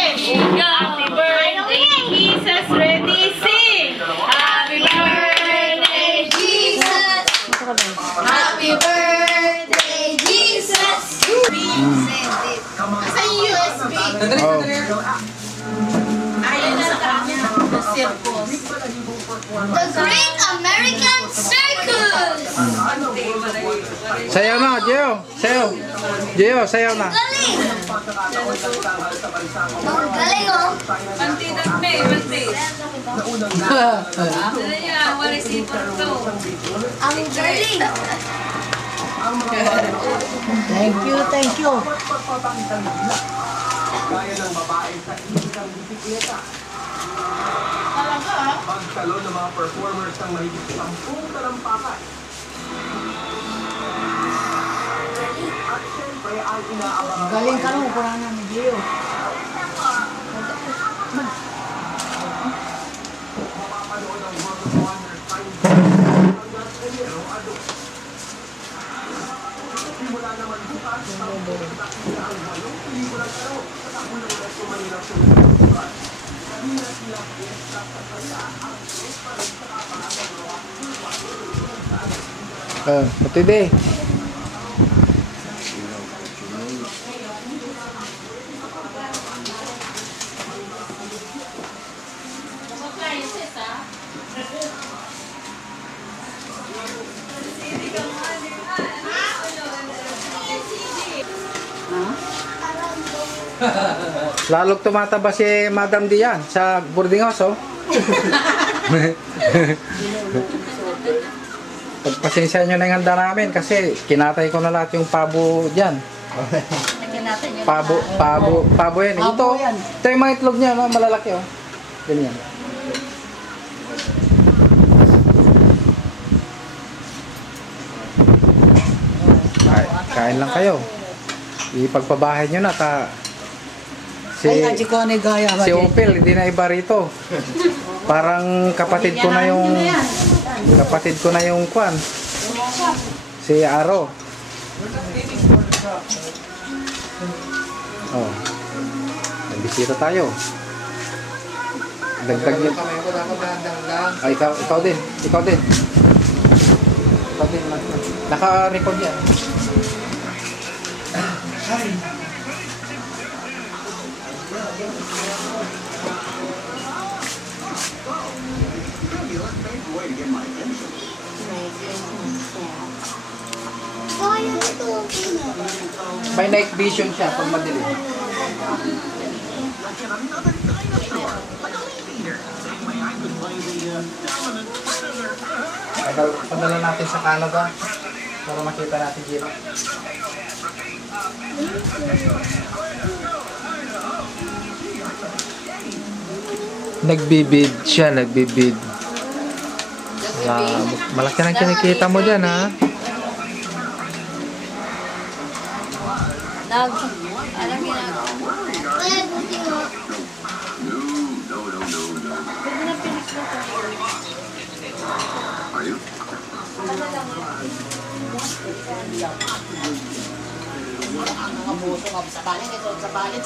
Happy birthday, Jesus. Ready, sing. Happy birthday, Jesus. Happy birthday, Jesus. Sa USB. Oh. Ayun na sa kanya. The circus. The Great American Circus. Sayaw na, Gio. Sayaw. Gio, sayaw na. Galing. Ang galing, oh. Pantinan me, panti. Ano niya, wala si Porto. Ang galing. Thank you, thank you. Kaya ng babae sa isang bisikleta. Talaga, ah. Pagtalo ng mga performers ng mahigit 10 talampakan. At syempre ay inaabangan. Galing ka nung kurang namin, Gio. Mapapanood ang World of Wonders hanggang Enero 2. Simula naman bukas, nakita ang 8 pelikulang ito at ang unang Metro Manila Philippines. Kanina sila fiesta sa saya ang show pa rin sa kapakagawa. Pati de. Lalong tumataba si Madam Dian sa boarding house, oh. Pagpasensya nyo na yung handa namin kasi kinatay ko na lahat yung pabo dyan. Pabo yan. Ito yung mga itlog niya, no? Malalaki, oh. Ganyan. Kain lang kayo. Ipagpabahay nyo na si Opel, hindi na iba rito. Parang kapatid ko na yung kwan. Si Aro. Oh. Nagbisita tayo. Dagdag yun. Ay, ikaw din. Naka-record yan. May night vision siya pag madilim. Padala natin sa Canada para makita natin dito. Nagbibid siya, nagbibid. Malaki nang kinikita mo dyan, ha? Alam niya na ako. Ay, buti mo. Pwede na pinis ko ito. Mga puso, sa balin, ito sa balin.